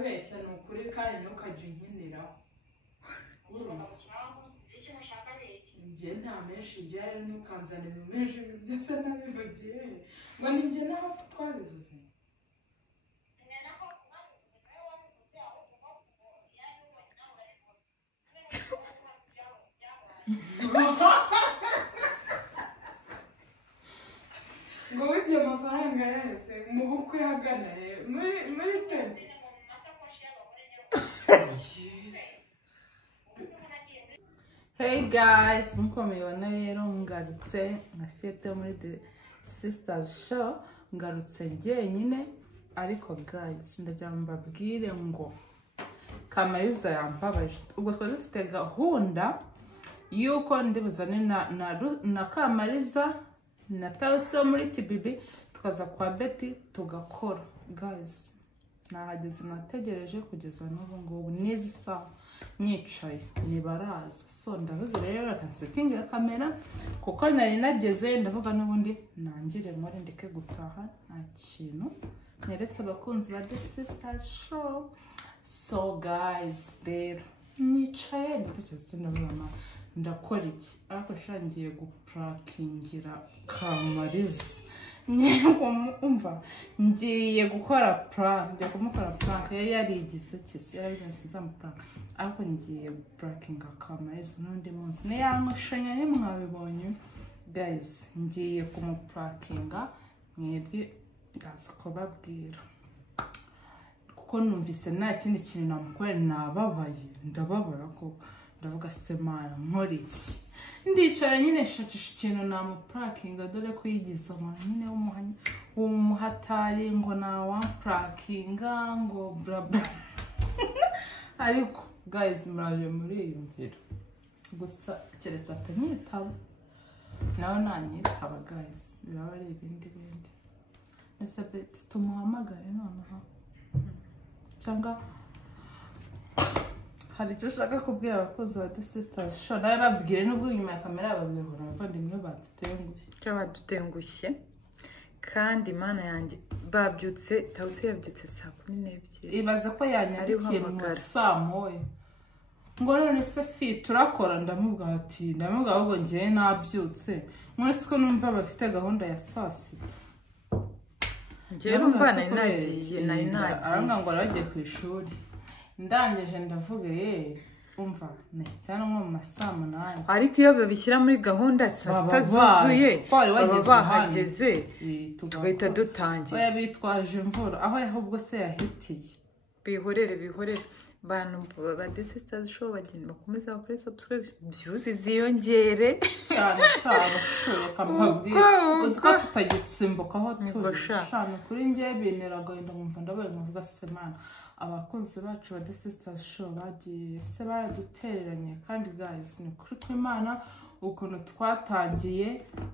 ntabeshya ni ukuri kandi ntukajya unkinira njye nta menshi ijyayo ntukanzanire menshi byose nabivugiye ngo ni njye naho twabivuze ngo wibye amafaranga yose mu bukwe hagana he muri tente Hey guys, nkuko mubibona rero ngarutse nka fete muri The Sisters Show ngarutse njyenyine ariko guys ndagira mbabwire ngo Kamariza yambabaje ubwo twari dufite gahunda yuko ndibuzane na Kamariza na Tausi muri TBB tukaza kwa Betty tugakora guys nahageze nategereje kugeza n'ubu ngubu n'izi saha nyicaye nibaraza so ndavuze rero akasetting ya kamera kuko nari nageze ndavuga n'ubundi nangire muri ndeke gutaha nta kintu neretse abakunzi ba The Sisters Show so guys rero nicaye ndatekereza ndabona ndakora iki ariko shangiye guprakingira Kamariza umva ngiye gukora prank ngiye kumukora prank yari yarigize kisi yarabigenze nzamuprank ariko ngiye guprakinga Kamariza n'undi munsi ne yankoshanya ni mwabibonye guys ngiye kumuprakinga mwebwe ndaza kubabwira kuko numvise nta kindi kintu namukorera nababaye ndababara ko ndavuga semana nkora iki ndicara nyine shakisha ikintu namuprakinga dore ko yigize umuntu nyine w'umuhatari ngo nawamprakinga ngo bla bla ariko guys muraje muri iyo nzira gusa keretse atanyitaba nawe nanyitaba guys biraba ari ibindi Elizabeth tumuhamagare noneho cyangwa hari icyo ushaka kubwira abakozi ba The Sisters Show nawe babwire n'ubwo inyuma ya kamera babwire ngo abavandimwe badutengushye kandi Imana yanjye babyutse Tausi yabyutse saa 12 ibaze ko yanyarikiye mu saa moya ngo none se fi turakora ndamubwira ahubwo ngiye nabyutse mwese ko numva bafite gahunda ya saa 6 ngiye mbana nagiye aranga ngo aragiye ku ishuri ndangije ndavuga umva nashyana nko mu masaa 8 ariko iyo babishyira muri gahunda saa 6 zuzuye baba bahageze tugahita dutangira oya bitwaje imvura aho ahubwo se yahitiye bihorere bantu ba The Sisters Show bagenda bakomeza bakore subscribe views ziyongere cyane kamubwira uziko tutagitsimbukaho tushana kuri ngiye bineraga wenda nkumva ndabaye nkuvuga semana abakunzi bacu ba The Sisters Show bagiye se baradutereranye kandi guys ni kuri kw'Imana ukuntu twatangiye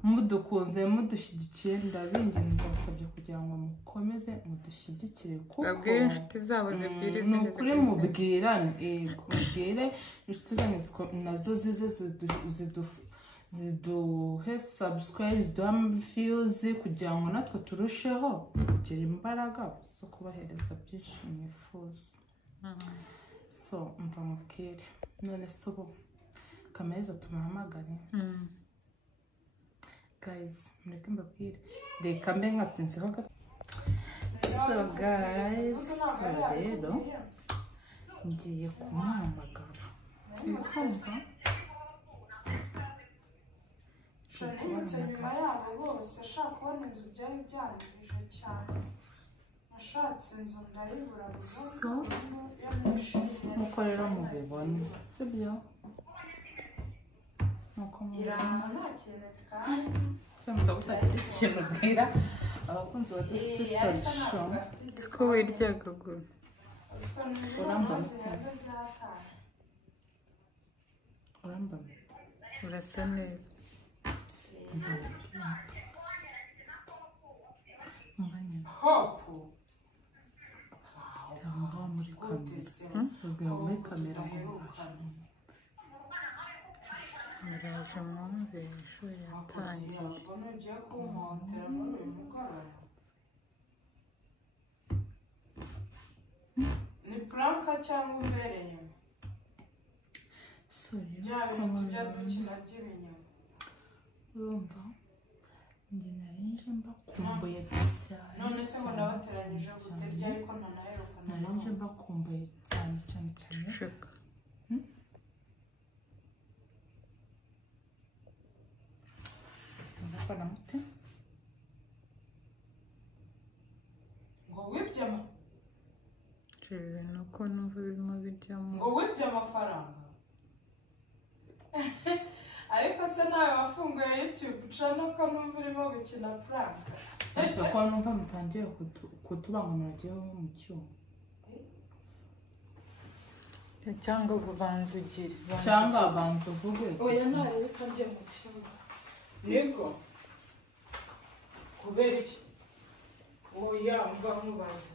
mudukunze mudushyigikiye ndabinginze ndasabye kugira ngo mukomeze mudushyigikire kuko inshuti zabo zibwire zindi kuri mubwirane mubwire inshuti zanyu nazo zize ziduhe subscribe ziduhe views kugira ngo natwe turusheho kugira imbaraga zo kubahereza byinshi mwifuza so mva mubwire none se ubu Kamariza tumuhamagare guys mureke mbabwire reka mbe nkatinzeho so guys so rero ngiye kumuhamagara kumva Shanimutse nyuma yabo bose ashaka kubona inzu byari byananije cyane ashatse inzu ndayibura so nuko rero mubibona sibyo nuko iranga nta kintu kandi se mutagira ikintu bwira abakunzi ba The Sisters Show siko wiryagagura uramba urasa neza hopu muri kamera muraje mwumve ejo yatangiye ugiye kumuhohotera muri uyu mugoroba ni ushaka cyangwa umbere inyuma sorry bya bintu tujya dukina by'ibinyama urumva njye narinje mbakumbuye cyane none se ngo nabateranyije guterya ariko ntanaherukana narinje mbakumbuye cyane cyane cyane Shaka. ndakora mute ngo wibyama Jewe nuko numva birimo bijyamo. ngo wibye amafaranga ariko se nawe wafunguye YouTube channel ko numva urimo gukina prank ariko ko numva mutangiye kutubangamira agiye mu cyuma Cyangwa ubanza ugire. cyangwa abanza uvuge oya ntarebe ko njye mu cyumba niko kubera iki oya mva nkubaze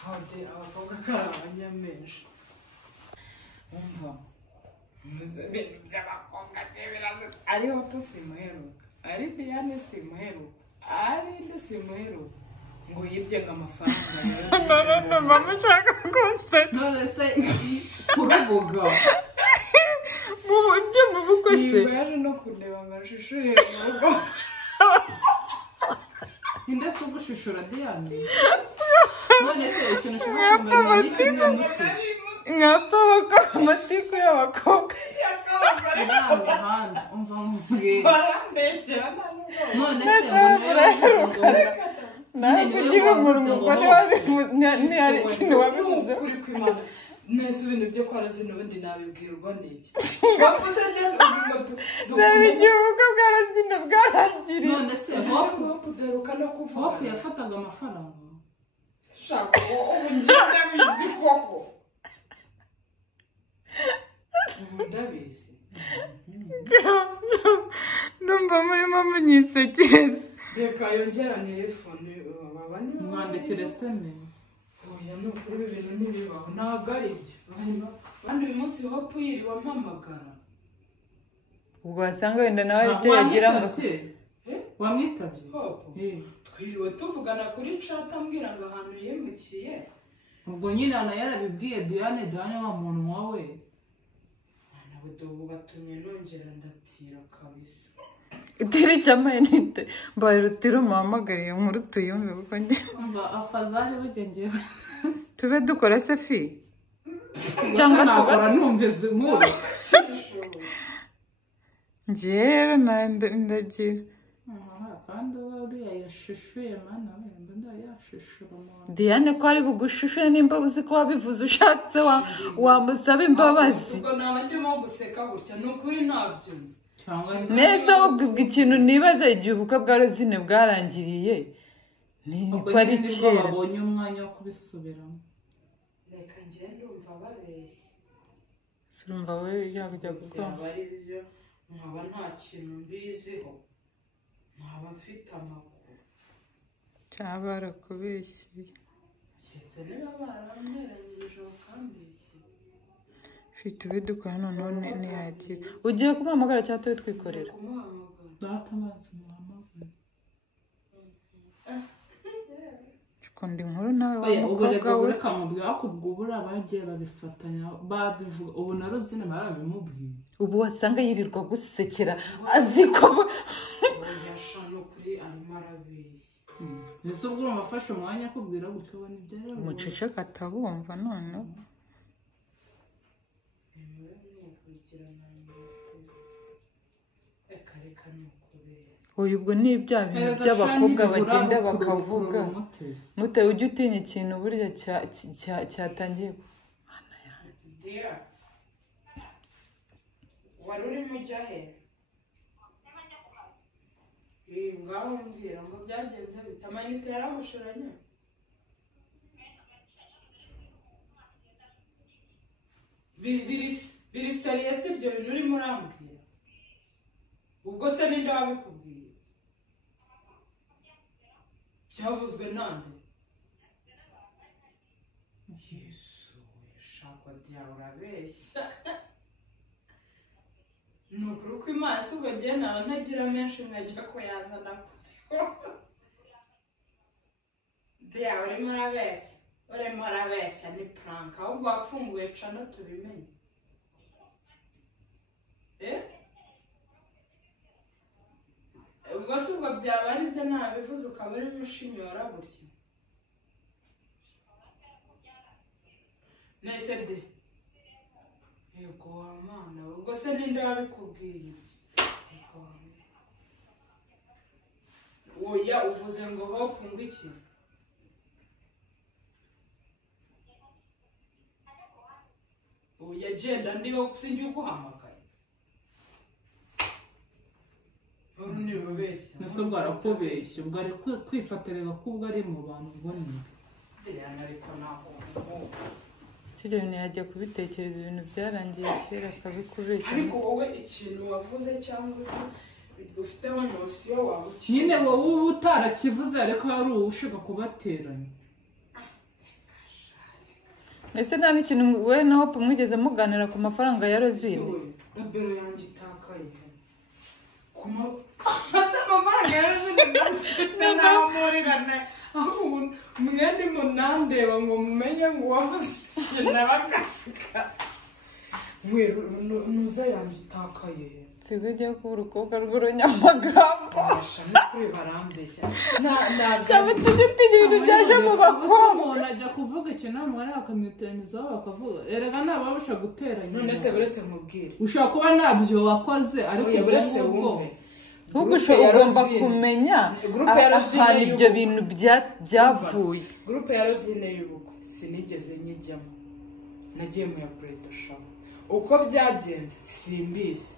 hode abakobwa kari abanyamenshi umva ibintu by'abakobwa by'ibiraduka ariho po simuheruka ari Diane simuheruka ari indi simuheruka ngo yibye ngo amafaranga yose Mama ushaka kunsetsa. none se kuvuga Mu buryo buvuga se. niba yaje no kundeba ngo ashishurire mu rugo inde se ugushishura Diane none se ikintu ushobora kumenya ni kimwe muto Nkapfa bakora amatiku y'abakobwa. y'abahanda umva mbwira barambeshyera nta n'ubwo none se ngo nayo wavuze ngo Nawe kugira umuntu umugore ntihari ikintu wabivuze. ukuri kw'Imana neza ibintu byo kwa razino ubundi nabibwirwa n'iki wavuze ngende uzi ngo Nawe igihe ubukwe bwarazina bwarangiriye. none se hope kuderuka no kuvuga hope yafataga amafaranga shaka ubu ngenda bizi koko ubu ndabizi Numva murimo munyisekera. reka yongera telefone baba ni mwandikire SMS oya ni ukuri ibi bintu ntibibaho ntabwo ari byo kandi uyu munsi hope yiriwe ampamagara Ubwo wasanga wenda nawe ari byo yagira ngo wamwitabye hope twiriwe tuvugana kuri chat ambwira ngo ahantu yimukiye ubwo nyine ana yarabibwiye Diane wa muntu wawe nawe dobu batumye nongera ndatira kabisa itiri cy'amayinite mbaye rutiro muhamagariye nkuru tuyumve kuko njye umva afazari bugengewe tube dukora se fi cyangwa nakora numvise nkuru njyewe ndagira kandi wowe uriya yashishuye mana wenda ndayashishura umuntu Diane ko ari bugushushe nimba uzi ko wabivuze ushatse wamusaba imbabazi ubwo naba ndimo guseka gutya ni ukuri ntabyo nzi neza ubwo ikintu nibaza igihe ubukwe bwa Rosine bwarangiriye ni ko ari kera babonye umwanya wo kubisubiramo reka ngende umva babeshye surumva we yajya gukora bari byo nkaba nta kintu mbiziho nkaba mfite amakuru cyaba barakubeshyeye keretse niba baranteranyirije bakambeshye tube dukora noneho ntiyagira ugiye kumuhamagara cyangwa tube twikorera kumuhamagara data amazi muhamagara kundi inkuru nawe wa ubu mukobwa reka we ureka mubwira ko ubwo buriya bagiye babifatanya babivuga ubu na Rosine barabimubwiye ubu wasanga yirirwa gusekera azi ko yasha no kuri arimo arabeshya mbese ubwo urumva afashe umwanya akubwira gutyo ubona ibyo rero umuceceka atabumva none uyu ubwo ni bya bintu by'abakobwa bagenda bakavuga mute ujya utinya ikintu burya cyatangiye wari urimo ujya he ngaho mbwira ngo byagenze bite amayinite yaramushiranye biri seriye si ibyo bintu urimo urambwira ubwo se ninde wabikubwiye byavuzwe nande yesu shaka ryawe urabeshya ni ukuri ko imana si ubwo ngewe nawe ntagira menshi mwajya ko yazana kure ryawe urimo urabeshya urimo arabeshya ni prank ahubwo wafunguye cano tubimenye ubwo si ubwo byaba ari byo nabivuze ukaba uri mushinyora burya nese de yego wamana ubwo se ninde wabikubwiye iki oya uvuze ngo hope ngo iki oya genda ndiho sinjye uguhamagaye urune rubeshya nase bwarakubeshye ubwo ari kwifatirega ko ubwo ari mu bantu ubone Diana ariko nako kiriya bintu yajya kubitekereza ibintu byarangiye kera akabikubeshya ariko wowe ikintu wavuze cyangwa se ufiteho nosiyo waba nyine wowe uba utarakivuze ariko hari ushaka kubateranya ndetse nta n'ikintu we na Hope mwigeze muganira ku mafaranga ya Rosine robero yanjye itakaye amafaranga ya Rosine ntamurirane ahubwo mwene munandeba ngo mumenye ngo wavuze ikintu abaganga we nuza yanjye itakaye sigo ujya kuba urukobwa rw'urunyamagambo kuri barambeshya cyabutse igitinya ibintu byaje mu bakobwa umuntu ajya kuvuga ikintu umwana bakamwiteranyizaho bakavuga erega ntabwo bashaka guteranya none se buretse mubwire ushobora kuba ntabyo wakoze ariko buretse wumve ahubwo ugomba kumenya ahantu ibyo bintu byavuye gurupe ya Rosine y'ubukwe sinigeze nyijyamo nagiye mu ya Predo Shower uko byagenze simbizi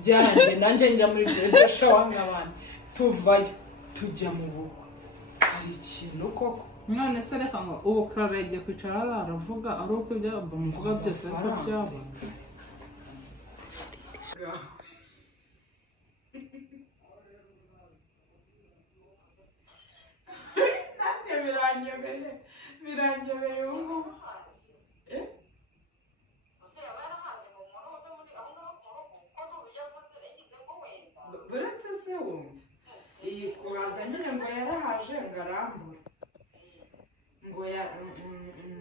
byarangiye nanjye njya muri Predo Shower nk'abandi tuvayo tujya mu bukwe hari ikintu koko none se reka ngo ubu Clara yagiye kwicara aravuga ari uko ibyo bamuvuga byose ariko byaba birangebeye ubu buretse se wumva iyi kubaza nyine ngo yarahaje ngo arambure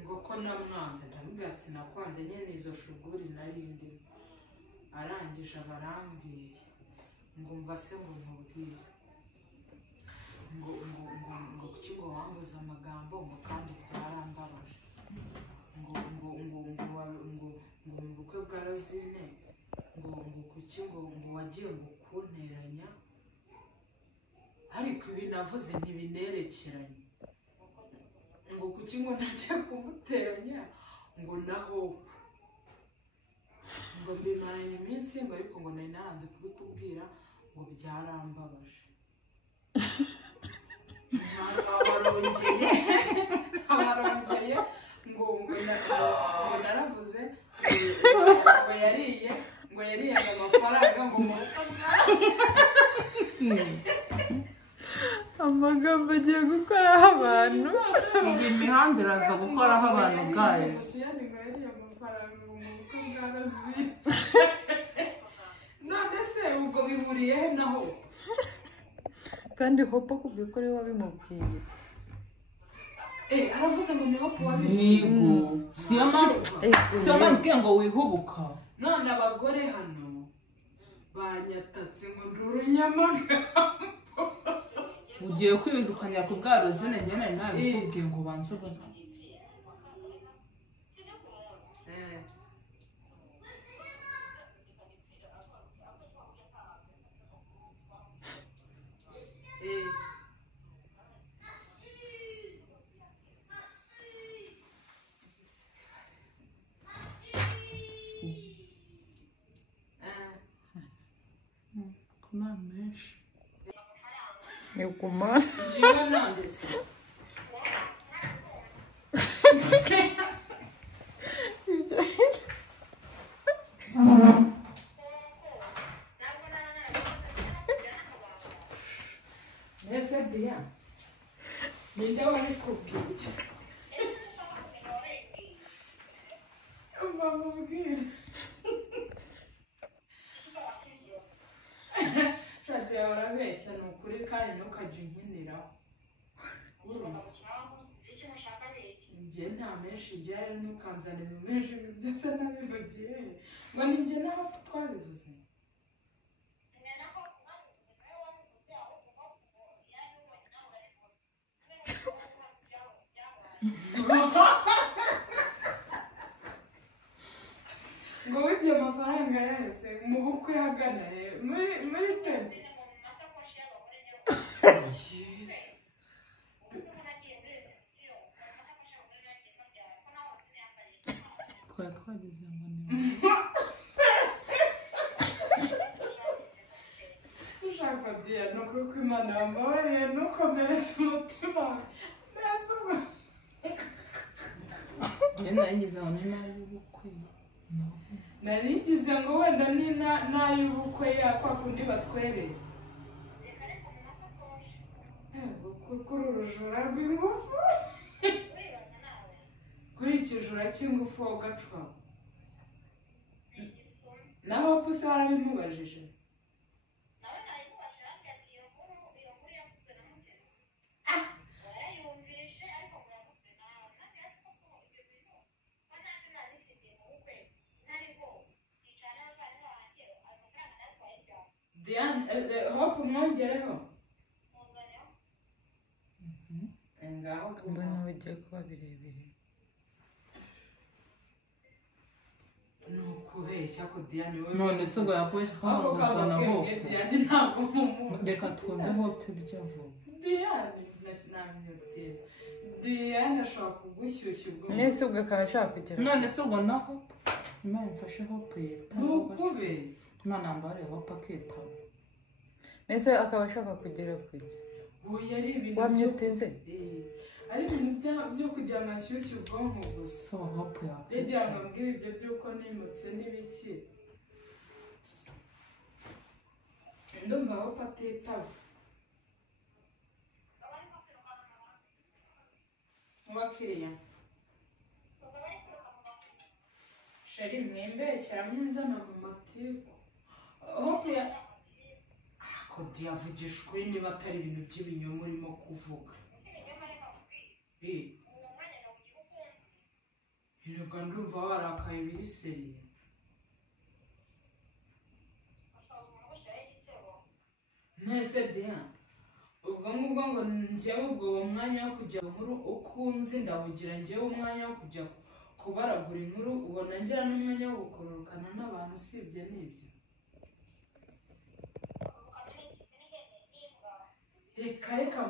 ngo ko namwanze ndavuga sinakwanze nyine izo shuguri narindi arangije abarambwiye ngo mva se ngo nkubwire ngo kuki ngo wambuze amagambo ngo kandi byarambabaje ngo mu bukwe bwa Rosine ngo kuki ngo wagiye ngo kunteranya ariko ibi navuze ntibinerekeranye ngo kuki ngo ntajya kumuteranya ngo naho ngo mbimaranye iminsi ngo ariko ngo nari naranze kubikubwira ngo byarambabaje abarongeye ngo naravuze ngo yariye amafaranga ngo amagambo agiye gukoraho abantu iyi mihanda iraza gukoraho abantu bwayo none se ubwo bihuriye he naho kandi Hope akubwiye ko ariwe wabimubwiye aravuze ngo ni Hope wabimubwiye siyo mpamvu ngo wihubuka none abagore hano banyatatse ngo ndi urunyamagambo ugiye kwirukanya ku bwa Rosine njye nari nabikubwiye ngo ubanze ubaze menshi yeguma njyewe nandese mbese Diya ninde wabikubwiye mbamubwire Shadiya urabeshya ni ukuri kandi ntukajya unkiniraho igihe nta menshi igihe ntukanzane mu menshi byose nabivugiye ngo ni njye naho twabivuze ngo wibye amafaranga yose mu bukwe hagana he muri tente twari twagize ngo ni ushaka diya ni ukuri ko imana yambabariye ntukomeretse umutima neza ubu njye nayigize ngo ni n'ay'ubukwe narigize ngo wenda ni n'ay'ubukwe kwa kundi batwereye kuri urujura rw'ingufu kuri ikijura cy'ingufu ugacwa naho pusi warabimubajije Diane, hope umwongereho ngaho mbona bigiye kuba birebire ni ukubeshya ko Diane we none se ngo yakubeshya ko ako gusa na kaba hope Diane ntabwo mumuzi reka twumve hope ibyo avuga Diane namyoteye Diane ashobora kugushyushya ubwo nese ubwo akaba ashaka kugera none se ubwo na hope imana imfashe hope ye ni ukubeshya imana yambare hope akitaba nese akaba ashaka kugera kuki oya ari ibintu wamyutinze ari ibintu byo kugira ngo ashyushye ubwonko gusa so hope yagira ngo ambwire ibyo by'uko nimutse n'ibiki ndumva hope atitaba mubakiriya shari mwembeshyira mwinzana mu matiku hope ya kodi yavugisha ukuri niba atari ibintu by'ibinyoma urimo kuvuga erega ndumva warakaye biri seriye ntese Diane ubwo ngubwo ngo njyewe ubwo uwo mwanya wo kujya inkuru uko unzi ndawugira njyewe umwanya wo kujya kubaragura inkuru ubona ngira n'umwanya wo gukururukana n'abantu usibye n'ibyo reka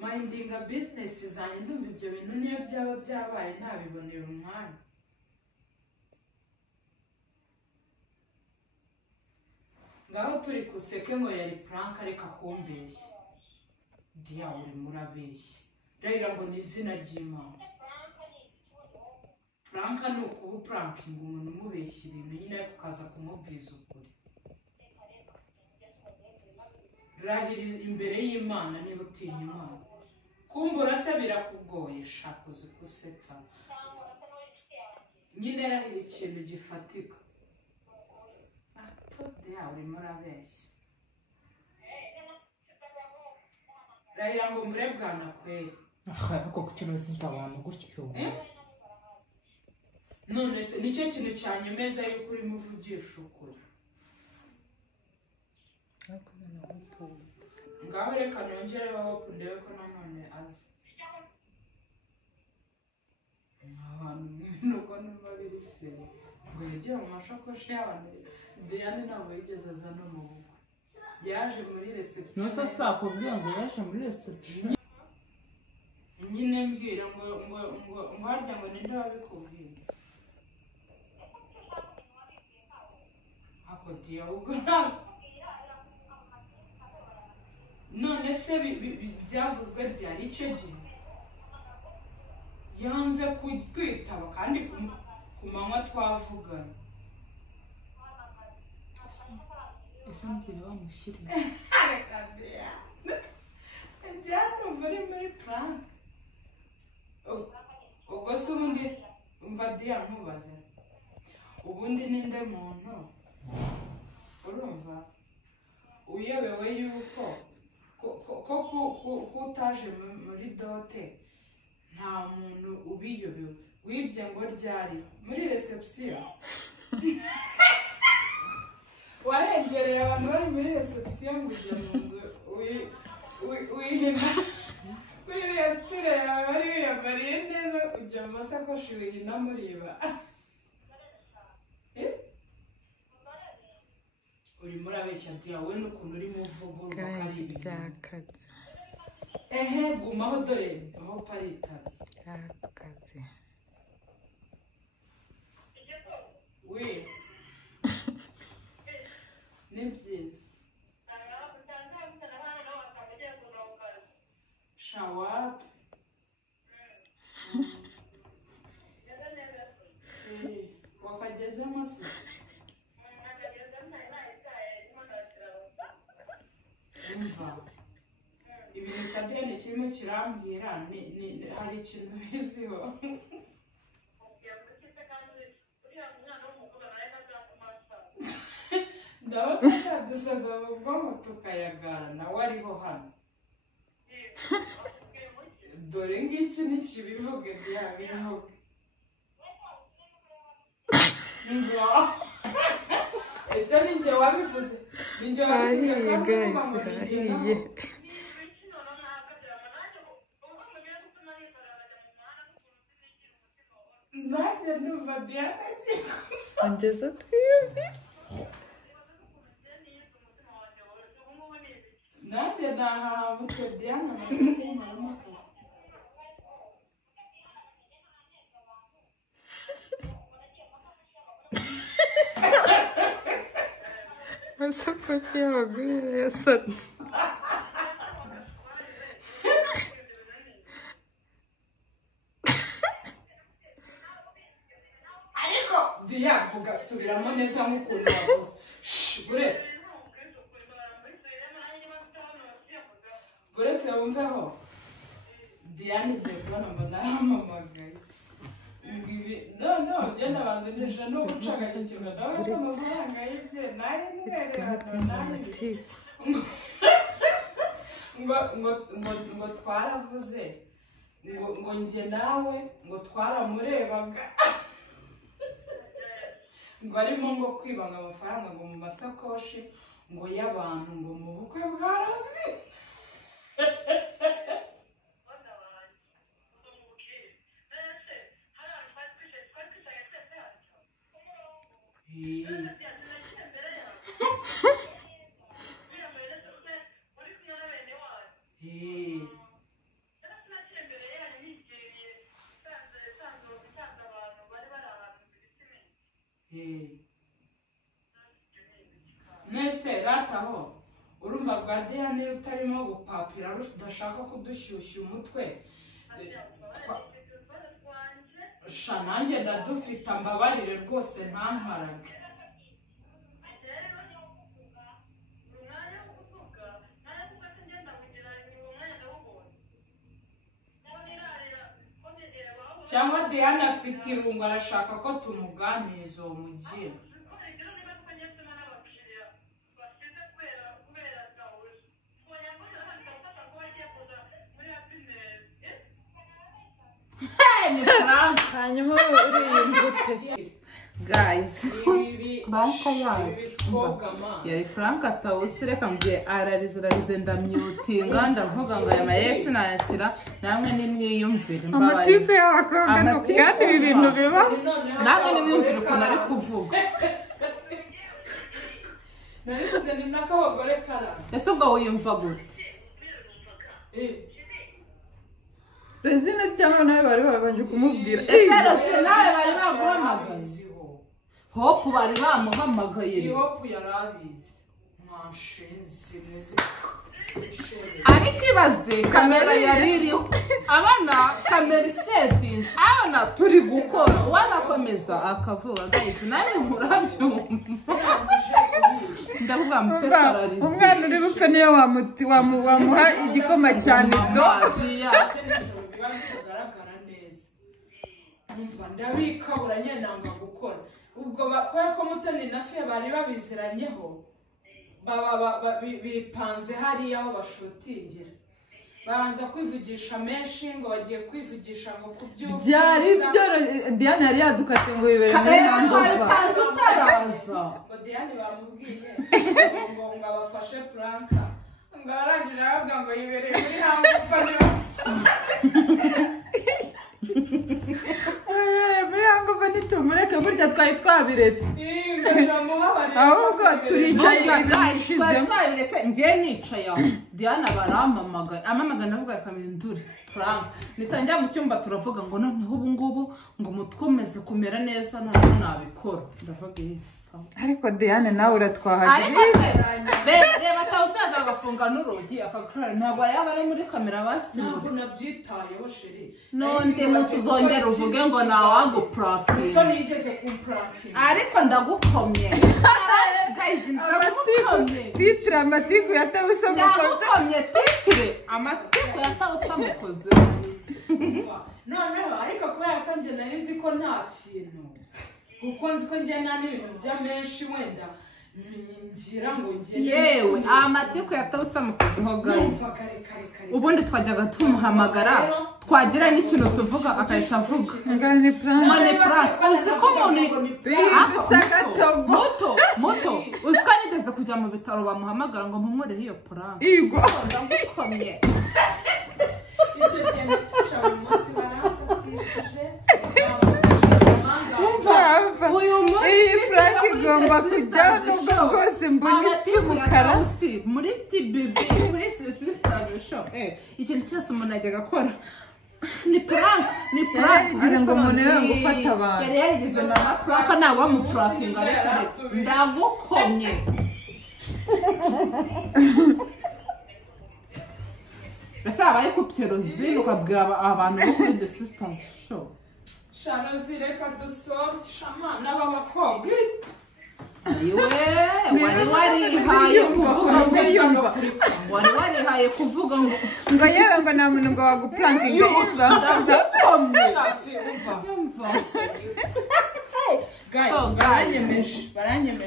mayindinga bizinesi zanjye ndumva ibyo bintu niyo byaba byabaye ntabibonera umwanya ngaho turi kuseke ngo yari puranka reka kumbeshya diya uri murabeshya rero ngo ni izina ry'imana puranka ni ukuba purankinga umuntu umubeshya ibintu nyine ariko ukaza kumubwiza ukuri rahira imbere y'imana niba utinya imana kumbura se birakugoye shaka uzi gusetsa nyine rahira ikintu gifatika diya urimo urabeshya rahira ngo mbure bwanakweri ariko kucuruziza abantu gutyo none se nicyo kintu cyanyemeza yuko urimo uvugisha ukuri ngaho reka nongereho hope ndebe ko nanone azi abantu n'ibintu ubwo numva biri seri ngo yagiye mu mashakoshi y'abantu Diane ntabwo yigeze aza no mu bukwe yaje muri reception nose sakubwiye ngo yaje muri reception nyine mbwira ngo harya ngo ninde wabikubwiye ako diya ubwo ntabwo none se byavuzwe ryari icyo gihe yanze kwitaba kandi ku manywa twavugana ese mbwira bamushyiriye reka diya ndumva uri muri puranka ubwo se ubundi umva diya ntubaze ubundi ninde muntu urumva uyobewe yuko ko utaje muri dote nta muntu ubiyobewe wibye ngo ryari muri reception warengereye abantu bari muri reception ngo ujya mu nzu wihina kuri resitora yawe bari wiyambariye neza ujya mu masakoshi wihina muriba urimo urabeshya byawe n'ukuntu urimo uvuga urumva ko ari ibintu byakaze gumaho dore aho paritabye byakaze we ni byiza shawapu wakagezemo se umva ibintu kadene kirimo kirambwira hari ikintu biziho ndabona dusaza mu bwonko tukayagara nawe ariho hano dore ngiki ntikibivuge byabivuge ese ni njye wabivuze ni njye wabivuze kandi uba mu bigeraho nanjye ndumva Diana akikoze ngeze twebwe nanjye nahamutse Diana amaze kumaramo akazi amasakoshi y'abagore yasatse ariko Diana vuga subiramo neza nk'ukuntu wavuze buretse buretse wumveho Diana igiye kubona mbona yahamamagaye no genda banze nije no gucaganyikirwa nawe se amafaranga y'ibye naye ngo twaravuze ngo njye nawe ngo twaramurebaga ngo arimo ngo kwibanga amafaranga ngo mu masakoshi ngo y'abantu ngo mu bukwe bwa Rosi Nese rataho urumva bwa Diana utarimo gupapira udashaka kudushyushya umutwe sha nanjye ndadufite mbabarire rwose ntamparage cyangwa Diana afite irungu arashaka ko tumuganiriza uwo mugiye hanyuma uriyumvute guys banka yacu yari Frank Tawusi reka mbwiye ararize ndamyutinga ndavuga ngo aya mayesi nayakira namwe nimwiyumvire amatiku y'abakobwa no kandi ibi bintu biba namwe nimwiyumvire ukuntu ari kuvuga narize ni n'akabagore kara ese ubwo wiyumva gute Rezina cyangwa nawe bari babanje kumubwira ese Rezina nawe bari baguhamagaye Hope bari bamuhamagaye Hope yarabizi mwashenze neze ariko ibaze kamera yari iriho abana kamera settings abana turi gukora wanakomeza akavuga guys nawe nkurabyumva ndavuga mutesararize umwana uri bupfe niyo wamuha igikoma cyane do bigaragara neza umva ndabikabura nyine nanga gukora ubwo kubera ko Mutoni na Fiye bari babiziranyeho bipanze hariya aho bashutingira babanza kwivugisha menshi ngo bagiye kwivugisha ngo kubyuka byari byo Diane yari yadukate ngo yibere muri hangover utaraza ngo Diane bamubwiye ngo abafashe Franka ngo arangije aravuga ngo yibereye muri hangover niba muri hangover nitumureke burya twari twabiretse ahubwo turicaye twabiretse njye nicaye aho Diane baramamagaye ndavuga kamindure Frank nitangira mu cyumba turavuga ngo noneho ubu ngubu ngo umutwomeze kumera neza noneho nabikora ndavuga ariko Diane nawe uratwahagira reba atawusaza agafunga n'urugi akakora ntabwo yaba ari muri kamera basi ntabwo nabyitayeho sheri nonde muzongera uvuge ngo nawagupranking uto nigeze kumpranking ariko ndagukomye guys ndagukomye titire amatiku yatawusa mukoze ndagukomye titire amatiku yatawusa mukoze noneho ariko kubera ko njye nari nzi ko nta kintu kuko nzi ko njye nta n'ibintu bya menshi wenda ngira ngo njye yewe amatiku yatawusa mukozeho guys ubundi twajyaga tumuhamagara twagira n'ikintu tuvuga akahita avuga ngani plan uzi ko umuntu moto uzi ko nigeze kujya mu bitaro bamuhamagara ngo mpumureho iyo plan igo ndagukomye icyo kintu shawe umunsi barafatishije uyu munsi iyi prank igomba kujya nubwo rwose mbona isi umukara muri TBB muri Sisters Show ikintu cyose umuntu ajyaga akora ni prank yarigize ngo umuntu yewe gufata abantu yari yarigize na prank nawe wamuprankinga ariko ndagukomye ese abaye kupyero zino ukabwira abantu bo kuri The Sisters Show shano zireka dusoze shama n'ababakobwa warihaye kuvuga ngo yewe ngo nta muntu ngo waguprankinga yumva baranyemeje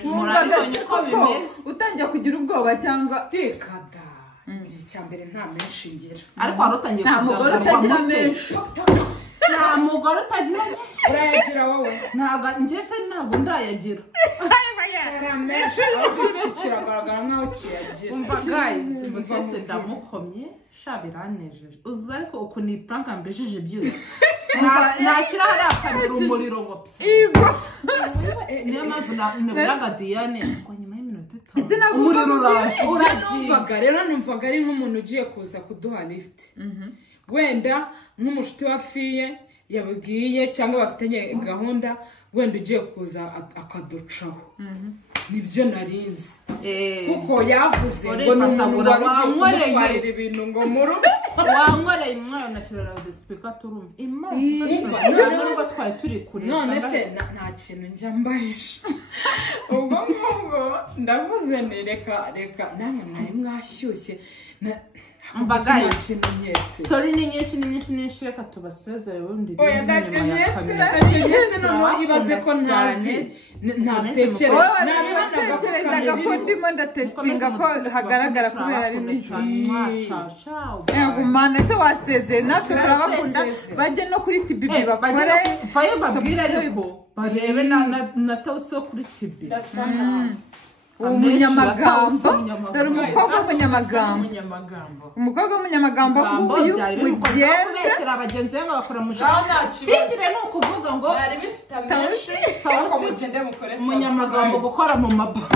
murabibonye ko bimeze utangiye kugira ubwoba cyangwa tekada icya mbere nta menshi ngira ariko wari utangiye nta mugore utagira menshi nta mugore utagira urayagira wowe ntabwo ndayagira menshi aho kiragaragara nkaho kiyagira umva guys mbese ndamukomye sha biranejeje uzi ariko ukuntu iyi prank ambejije byose nashyira hariya kamera umuriro ngo niyo mpamvu naburaga Diane ngo nyuma y'iminota itanu umuriro uraje numvaga ari nk'umuntu ugiye kuza kuduha lift wenda nk'umushuti wa fiye yabwiye cyangwa bafitanye gahunda wenda ugiye kuza akaducaho nibyo narinzi kuko yavuze ngo ni umuntu wari ugiye kumutwarira ibintu ngo muru wankoreye umwana nashyirira the speaker turumva nubwo twari turi kure none se nta kintu njya mbahisha ubwo ngubwo ndavuze ni reka namwe mwari mwashyushye story ni nyinshi reka tubasezere ubundi oya ndakenyetse noneho ibaze ko ntazi natekerezaga ko ndimo ndatestinga ko hagaragara kubera ari nijoro yego mana se wasezeye natwe turabakunda bajye no kuri TBB bakore fayo babwire ariko barebe na tawuso kuri TBB umunyamagambo dore umukobwa w'umunyamagambo nguyu ugenda abagenzi be bakora tigire ni ukuvuga ngo bari bifite amenshi umunyamagambo gukora mu maboko